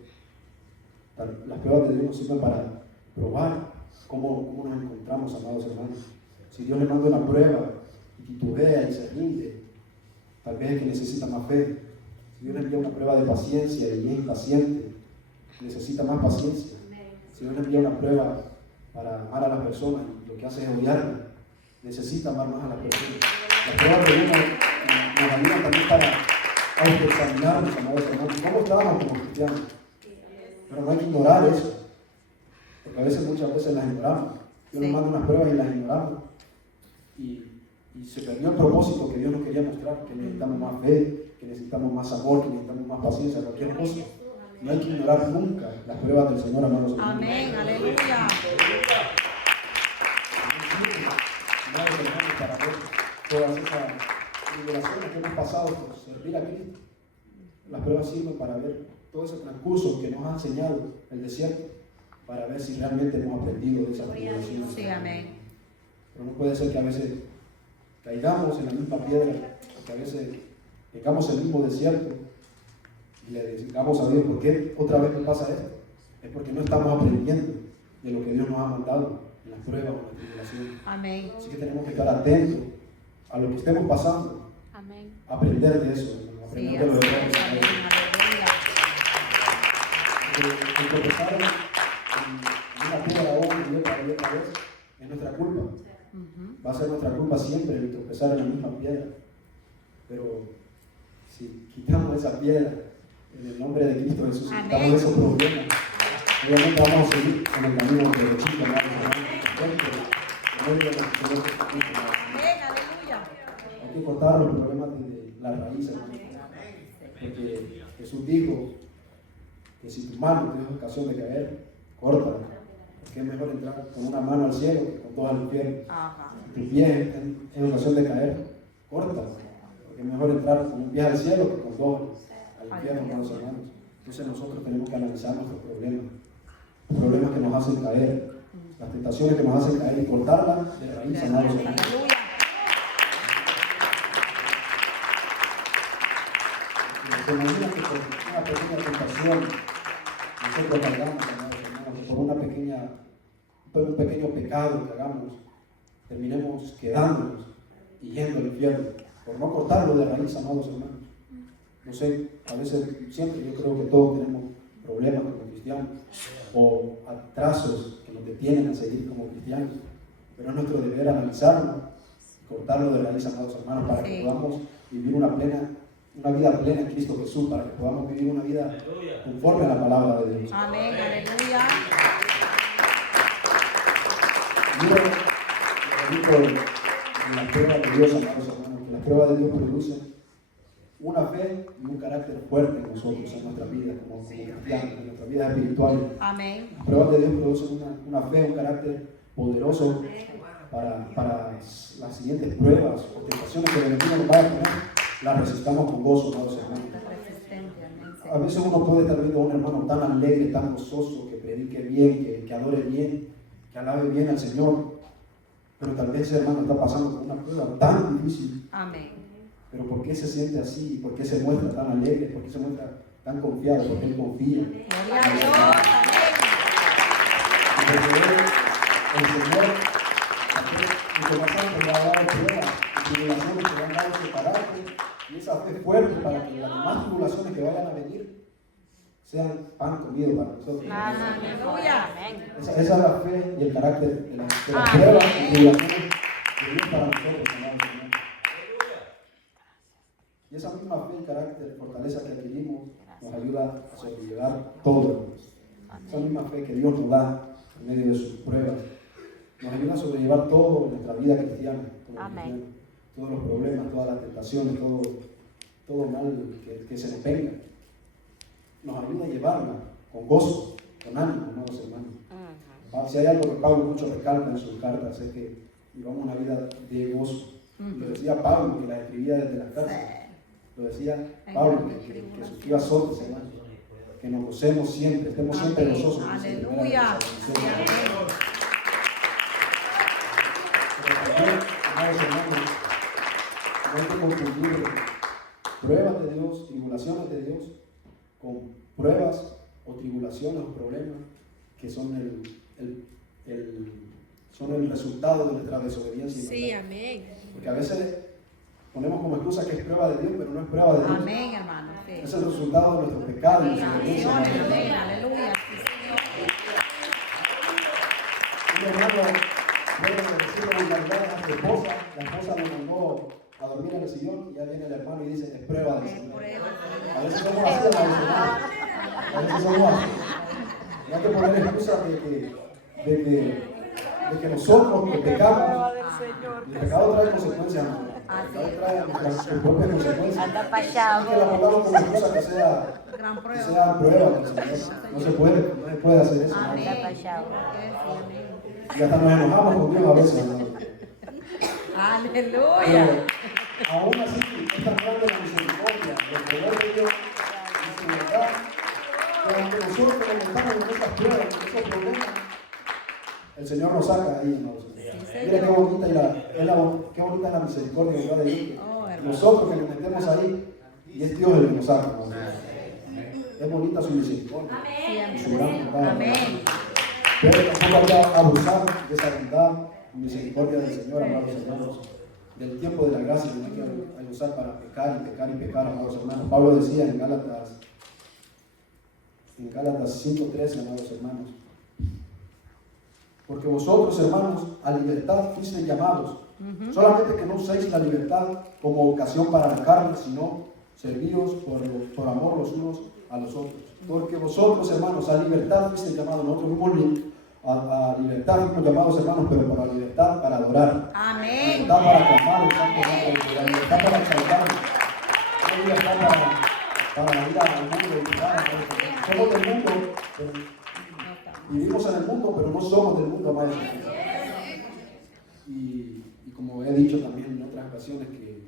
Las pruebas de Dios nos sirven para probar cómo nos encontramos, amados hermanos. Si Dios le manda una prueba y titubea y se rinde, tal vez es que necesita más fe. Si Dios le envía una prueba de paciencia y es impaciente, necesita más paciencia. Si Dios le envía una prueba para amar a las personas y lo que hace es odiarlas, necesita amar más a las personas. Las pruebas de Dios nos ayudan también para autoexaminarnos, amados hermanos. ¿Cómo estamos como cristianos? Pero no hay que ignorar eso, porque a veces, muchas veces las ignoramos. Dios nos manda unas pruebas y las ignoramos. Y se perdió el propósito que Dios nos quería mostrar, que necesitamos más fe, que necesitamos más amor, que necesitamos más paciencia, cualquier cosa. No hay que ignorar nunca las pruebas del Señor, amados hermanos. Amén, aleluya. Amados hermanos, para ver todas esas tribulaciones que hemos pasado por servir a Cristo. Las pruebas sirven para ver todo ese transcurso que nos ha enseñado el desierto, para ver si realmente hemos aprendido de esas tribulaciones. Sí, amén. Pero no puede ser que a veces caigamos en la misma piedra, que a veces tengamos el mismo desierto y le digamos a Dios, ¿por qué otra vez me pasa esto? Es porque no estamos aprendiendo de lo que Dios nos ha mandado en las pruebas o en las tribulaciones. Amén. Así que tenemos que estar atentos a lo que estemos pasando, Amén. aprender de eso, hermano, aprender de los errores. Amén, aleluya. El tropezar en una piedra una y otra vez es nuestra culpa. Ujú. Va a ser nuestra culpa siempre el tropezar en la misma piedra. Pero si quitamos esa piedra en el nombre de Cristo Jesús, Amén. quitamos esos problemas, obviamente vamos a seguir en el camino derechito, hermano. Amén, aleluya. Hay que cortar los problemas de la raíz, hermano. Porque Jesús dijo que si tu mano te da ocasión de caer, córtala. Porque es mejor entrar con una mano al cielo que con dos al infierno. Ajá. Si tu pie en ocasión de caer, córtala. Porque es mejor entrar con un pie al cielo que con dos al infierno, hermanos y hermanos. Entonces nosotros tenemos que analizar nuestros problemas. Los problemas que nos hacen caer, las tentaciones que nos hacen caer y cortarlas de raíz, amados hermanos. Aleluya. Se imagina que por una pequeña tentación nosotros caigamos, amados hermanos, que por un pequeño pecado que hagamos, terminemos quedándonos y yendo al infierno, por no cortarlo de raíz, amados hermanos. No sé, a veces, siempre yo creo que todos tenemos problemas como cristianos, o atrasos que nos detienen a seguir como cristianos, pero es nuestro deber analizarlo y cortarlo de raíz, amados hermanos, para que podamos vivir una vida plena en Cristo Jesús, para que podamos vivir una vida conforme a la palabra de Dios. Amén, aleluya. Miren, en las pruebas de Dios, amados hermanos, que las pruebas de Dios producen una fe y un carácter fuerte en nosotros, en nuestra vida como cristianos, en nuestra vida espiritual. Amén. Las pruebas de Dios producen una fe, un carácter poderoso para las siguientes pruebas o tentaciones que el enemigo nos vaya a poner, las resistamos con gozo, amados hermanos. Resistente, amén. A veces uno puede estar viendo a un hermano tan alegre, tan gozoso, que predique bien, que adore bien, que alabe bien al Señor, pero tal vez ese hermano está pasando por una prueba tan difícil. Amén. Pero ¿por qué se siente así? ¿Por qué se muestra tan alegre? ¿Por qué se muestra tan confiado? ¿Por qué él confía? Gloria a Dios. Amén. Porque el Señor, mucho más antes le ha dado pruebas y tribulaciones que le han dado separarte, y esa fe fuerte para que las demás tribulaciones que vayan a venir sean pan comido para nosotros. Aleluya. Esa es la fe y el carácter de las pruebas y tribulaciones de Dios para nosotros, amados hermanos. Y esa misma fe y carácter, fortaleza que adquirimos, nos ayuda a sobrellevar todo. Esa misma fe que Dios nos da en medio de sus pruebas, nos ayuda a sobrellevar todo en nuestra vida cristiana. Amén. Todos los problemas, todas las tentaciones, todo mal que se nos venga. Nos ayuda a llevarla con gozo, con ánimo, amados hermanos. Si hay algo que Pablo mucho recalca en sus cartas, es que llevamos una vida de gozo. Lo decía Pablo, que la escribía desde la cárcel. Lo decía Pablo, que sufría azotes, hermanos. Que nos gocemos siempre, estemos siempre gozosos. Aleluya. Amados hermanos, no hay que confundir pruebas de Dios, tribulaciones de Dios, con pruebas o tribulaciones o problemas que son el resultado de nuestra desobediencia. Sí, amén. Porque a veces ponemos como excusa que es prueba de Dios, pero no es prueba de Dios. Amén, hermano. Sí. Es el resultado de nuestro pecado y desobediencia. Amén, aleluya. Un hermano puede decirle con claridad a su esposa, la esposa lo mandó a dormir en el sillón y ya viene el hermano y dice, es prueba del Señor. A veces somos así, hermanos. A veces somos así. No hay que poner excusas de que nosotros que pecamos, el pecado trae consecuencias, hermano. El pecado trae nuestras propias consecuencias. Anda pa' Hay allá, que la pongamos como excusa que sea Gran que prueba. sea prueba del Señor. No se puede hacer eso, hermano. anda pa' allá. Y hasta nos enojamos con Dios a veces, hermano. Aleluya. Pero aún así, es tan grande la misericordia, el poder de Dios y su verdad, que aunque nosotros nos metamos en estas pruebas, en estos problemas, el Señor nos saca ahí, hermanos. Mira qué bonita qué bonita es la misericordia de Dios. Que nosotros que nos metemos ahí, y es Dios el que nos saca, hermanos. Es bonita su misericordia. Y su gran bondad. Amén. Pero tampoco hay que abusar de esa bondad y misericordia del Señor, amados hermanos. Del tiempo de la gracia no hay que abusar para pecar y pecar y pecar, amados hermanos. Pablo decía en Gálatas 5:13, amados hermanos, Porque vosotros, hermanos, a libertad fuisteis llamados. Solamente que no uséis la libertad como ocasión para la carne, sino servíos por amor los unos a los otros. Porque vosotros, hermanos, a libertad fuisteis llamados. Nosotros fuimos a libertad, fuimos llamados, hermanos, pero por la libertad para adorar. Amén. Libertad para clamar el santo nombre, la libertad para exaltar, la libertad para ir al mundo y luchar. Somos del mundo, vivimos en el mundo, pero no somos del mundo, amados. Y como he dicho también en otras ocasiones, que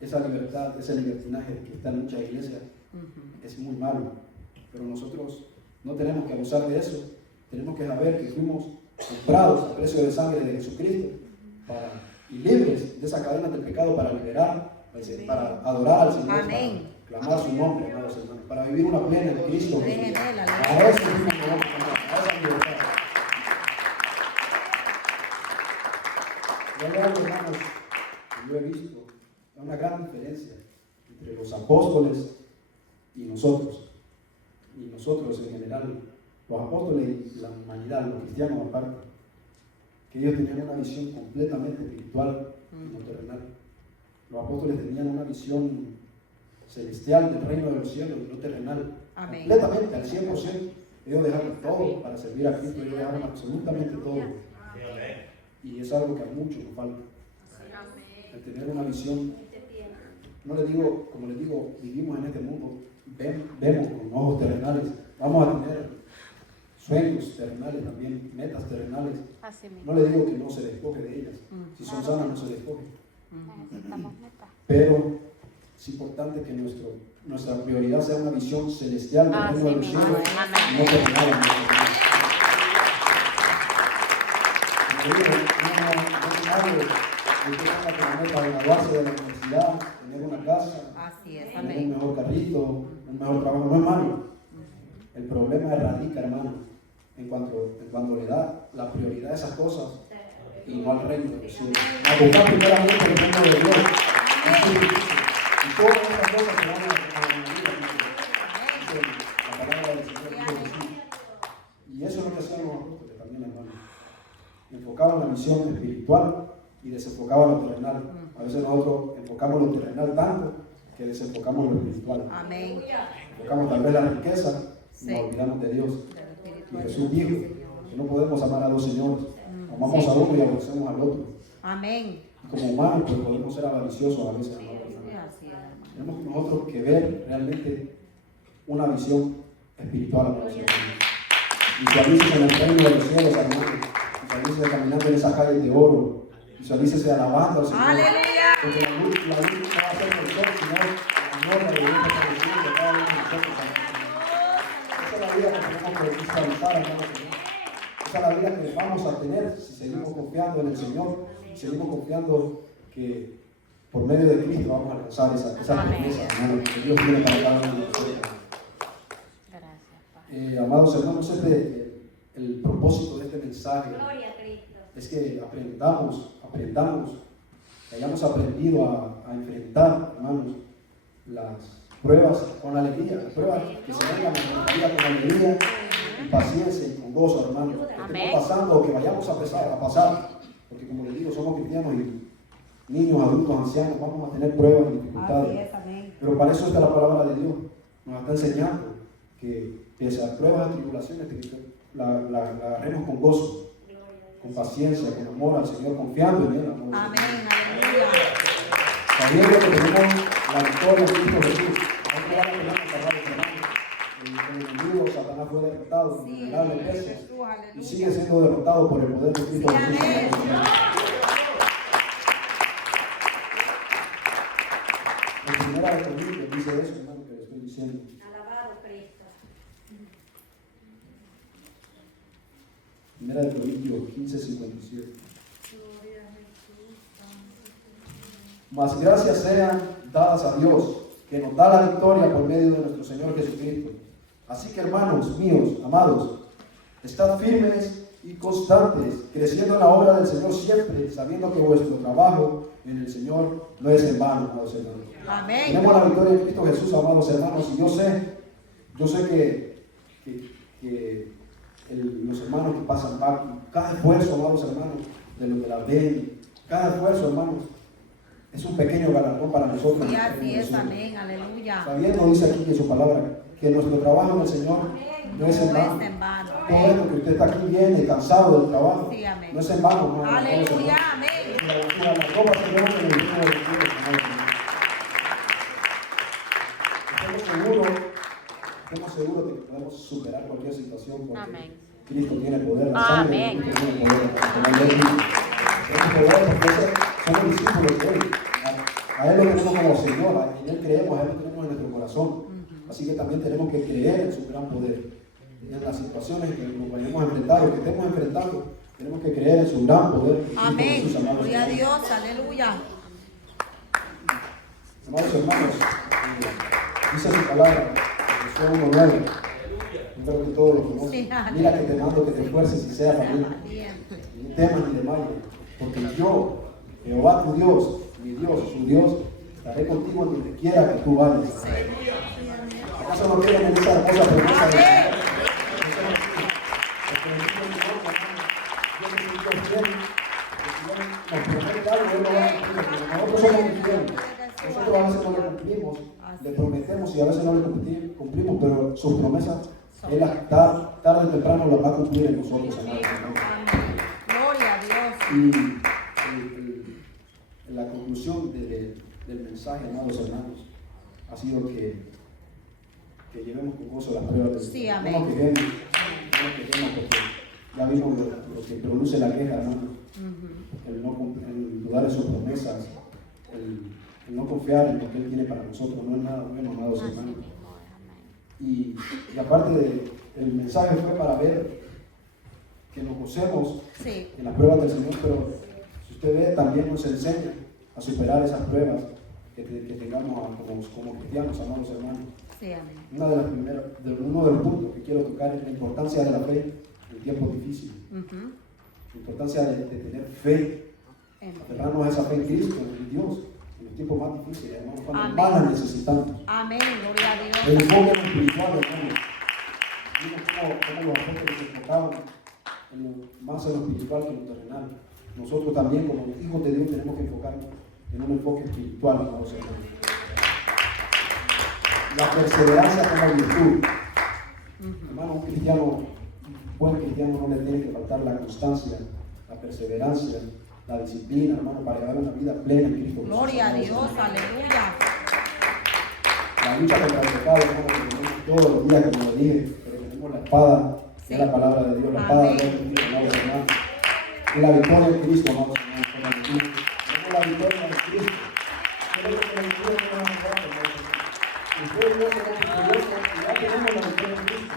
esa libertad, ese libertinaje que está en muchas iglesias es muy malo, pero nosotros no tenemos que abusar de eso. Tenemos que saber que fuimos comprados a precio de sangre de Jesucristo y libres de esa cadena del pecado para liberar, para adorar al Señor, Amén. para clamar su nombre, amados hermanos, para vivir una plena en Cristo Jesús. Amén. A eso fuimos llamados, a esa libertad. Y hay algo, hermanos, que yo he visto, hay una gran diferencia entre los apóstoles y nosotros en general. Los apóstoles y la humanidad, los cristianos aparte, que ellos tenían una visión completamente espiritual y no terrenal. Los apóstoles tenían una visión celestial del reino de los cielos y no terrenal. Amén. Completamente, al 100%. Ellos dejaron todo para servir a Cristo, ellos dejaron absolutamente todo. Y es algo que a muchos nos falta. El tener una visión, no le digo, como les digo, vivimos en este mundo, vemos con ojos terrenales, vamos a tener sueños terrenales también, metas terrenales. No le digo que no se despoje de ellas. Si son sanas, no se despoje. Pero es importante que nuestra prioridad sea una visión celestial del reino de los cielos, no terrenal. No tenga como meta graduarse de la universidad, tener una casa, Así es, tener un amén. mejor carrito, un mejor trabajo. No es malo. El problema radica, hermano, en cuando le da la prioridad a esas cosas y no al reino de los cielos. A buscar primeramente el reino de Dios. Y todas estas cosas se van a añadir, dice la palabra del Señor Jesús. Y eso es lo que hacían los apóstoles también, hermano. Enfocaban la visión espiritual y desenfocaban lo terrenal. A veces nosotros enfocamos lo terrenal tanto que desenfocamos lo espiritual. Amén. Enfocamos tal vez la riqueza y nos olvidamos de Dios. Y Jesús dijo que no podemos amar a dos señores. Amamos a uno y aborrecemos al otro. Amén. Y como humanos pues podemos ser avariciosos a veces. Tenemos nosotros que ver realmente una visión espiritual a nosotros. Visualícese en el reino de los cielos, hermano. Visualícese caminando en esas calles de oro. Visualícese alabando al Señor. Aleluya. Porque la luz no va a ser por sol, sino la gloria de Dios establecido de cada uno de nosotros. Esa es la vida que tenemos que visualizar, hermano. Esa es la vida que vamos a tener si seguimos confiando en el Señor, si seguimos confiando que por medio de Cristo vamos a alcanzar esa promesa, hermano, que Dios tiene para cada uno de nosotros. Amados hermanos, el propósito de este mensaje es que aprendamos, que hayamos aprendido a enfrentar, hermanos, las pruebas con alegría, las pruebas que se vengan en nuestra vida con alegría, con paciencia y con gozo, hermanos, que estemos pasando o que vayamos a pasar, porque como les digo, somos cristianos y niños, adultos, ancianos, vamos a tener pruebas y dificultades, pero para eso está la palabra de Dios, nos está enseñando que esas pruebas y tribulaciones la agarremos con gozo, con paciencia, con amor al Señor, confiando en Él. Amor. Amén, aleluya. Sabiendo que tenemos la victoria en Cristo Jesús. No que vamos a tener que cargar el hermano. El enemigo, Satanás fue derrotado con innumerables veces y sigue siendo derrotado por el poder de Cristo Jesús. En primera de Corintios dice eso, hermano, que le estoy diciendo. Primera de Corintios 15:57. Mas gracias sean dadas a Dios, que nos da la victoria por medio de nuestro Señor Jesucristo. Así que, hermanos míos, amados, estad firmes y constantes, creciendo en la obra del Señor siempre, sabiendo que vuestro trabajo en el Señor no es en vano, amados hermanos. Amén. Tenemos la victoria en Cristo Jesús, amados hermanos, y yo sé que los hermanos que pasan cada esfuerzo, amados hermanos, de los que la ven, cada esfuerzo, hermanos, es un pequeño galardón para nosotros. Y así es, amén, aleluya. Sabiendo, dice aquí en su palabra, que nuestro trabajo en el Señor no es en vano. Todo esto que usted está aquí viene cansado del trabajo, sí, amén. no es en vano, no. Aleluya, amén. La copa se llama en el vino de Dios. Estamos seguros de que podemos superar cualquier situación porque Amén. Cristo tiene poder, la sangre de Amén. Cristo tiene poder. Tenemos poder porque somos discípulos de Él. A Él lo tenemos como Señor, en Él creemos, a Él lo tenemos en nuestro corazón. Así que también tenemos que creer en su gran poder. En las situaciones que nos vayamos a enfrentar o que estemos enfrentando, tenemos que creer en su gran poder. Amén. Jesús, amados Gloria a hermanos. Dios, aleluya. Amados hermanos, dice su palabra, Josué 1:9. Espero que todos lo conozcan. Sí, Mira que te mando que te esfuerces y seas valiente. Valiente. Ni temas ni desmayes, porque yo, Jehová tu Dios, mi Dios, su Dios, estaré contigo en donde quiera que tú vayas. ¿Acaso no quieren en esa hermosa promesa de Dios? Nosotros somos infieles. Nosotros a veces no le cumplimos, le prometemos y a veces no le cumplimos, pero sus promesas, Él tarde o temprano las va a cumplir en nosotros, amados hermanos. Amén. Gloria a Dios. Y la conclusión del mensaje, amados hermanos, ha sido que llevemos con gozo las pruebas del Sí, Señor. amén. No nos quejemos porque ya vimos lo que produce la queja, hermanos. El dudar en sus promesas, el no confiar en lo que Él tiene para nosotros, no es nada bueno, amados hermanos. Y aparte el mensaje fue para ver que nos gocemos Sí. en las pruebas del Señor, pero si usted ve, también nos enseña a superar esas pruebas que tengamos como cristianos, amados hermanos. Sí, amén. Uno de los puntos que quiero tocar es la importancia de la fe en tiempos difíciles. La importancia de tener fe, aferrarnos a esa fe en Cristo, en Dios, en los tiempos más difíciles, hermanos, cuando Amén. más la necesitamos. Amén, gloria a El Dios. enfoque en lo espiritual, hermanos. Vimos cómo los apóstoles se enfocaban más en lo espiritual que en lo terrenal. Nosotros también, como hijos de Dios, tenemos que enfocarnos en un enfoque espiritual, amados hermanos. La perseverancia como virtud. Hermano, un buen cristiano no le tiene que faltar la constancia, la perseverancia, la disciplina, hermano, para llevar una vida plena en Cristo Jesús. Gloria a Amados Dios, hermanos. aleluya. La lucha contra el pecado, hermano, que tenemos todos los días, como lo dije, pero tenemos la espada de la palabra de Dios, la espada de Dios, amados hermanos. Y la victoria en Cristo, amados hermanos, con la virtud. Tenemos la victoria en Cristo. Tenemos la victoria en Cristo, hermanos. Ustedes no son victoriosos y ya tenemos la victoria en Cristo.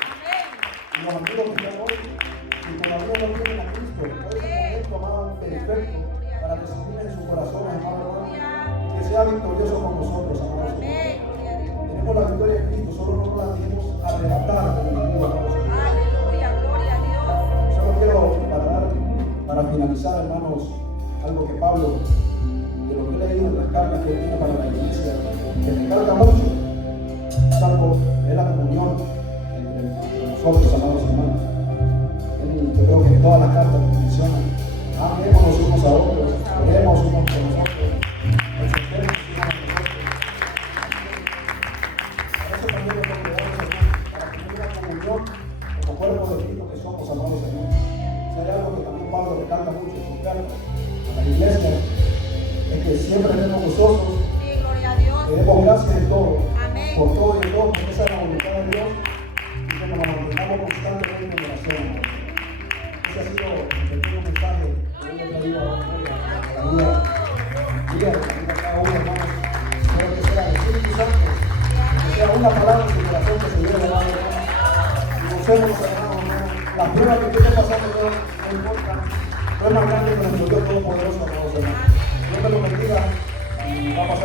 Y los amigos que están hoy, y todavía no tienen a Cristo, hoy es el momento, amado, perfecto, para recibir en sus corazones, amado hermano, y que sea victorioso con nosotros, amados hermanos. Tenemos la victoria en Cristo, solo no la dejemos arrebatar del enemigo, amados hermanos. Aleluya, gloria a Dios. Solo quiero para finalizar, hermanos, algo que Pablo, de lo que he leído en las cartas que él tiene para la iglesia, que me carga mucho, salvo es la comunión entre nosotros, amados hermanos. Yo creo que en todas las cartas menciona, amémonos unos a otros, oremos unos por nosotros, exhortemos unos a nosotros. Para eso también nos congregamos, hermanos, para tener una comunión como cuerpo de Cristo que somos, amados hermanos. Si hay algo que también Pablo recalca mucho en sus cartas a la iglesia, es que siempre estemos gozosos, Sí, gloria a Dios. que demos gracias en todo, Amén. por todo y en todo, porque esa es la voluntad de Dios, y que nos mantengamos constantemente en oración. Ese ha sido el pequeño mensaje que yo le traía a la vida de cada uno, hermanos. Espero que sea el Espíritu Santo, que sea una palabra en su corazón que se lleve, hermano, y gocémonos, hermanos, las pruebas que estén pasando, no importa, no es más grande que nuestro Dios Todopoderoso, hermanos, hermanos. Dios me lo bendiga y va a pasar.